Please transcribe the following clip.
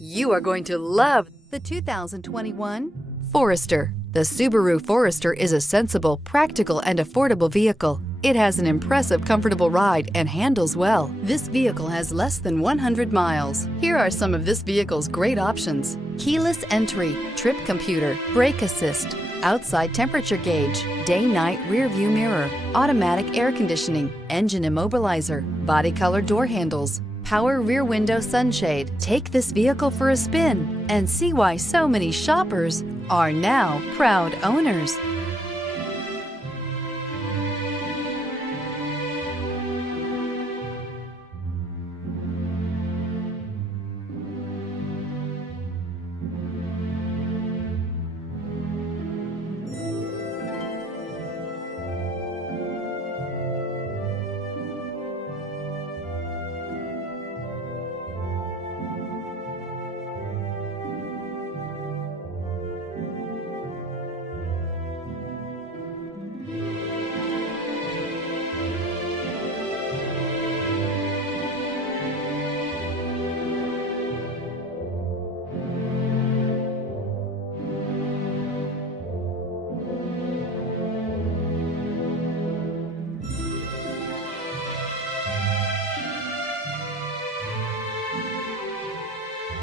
You are going to love the 2021 Forester. The Subaru Forester is a sensible, practical, and affordable vehicle. It has an impressive, comfortable ride and handles well. This vehicle has less than 100 miles. Here are some of this vehicle's great options: keyless entry, trip computer, brake assist, outside temperature gauge, day-night rear view mirror, automatic air conditioning, engine immobilizer, body color door handles, power rear window sunshade. Take this vehicle for a spin and see why so many shoppers are now proud owners.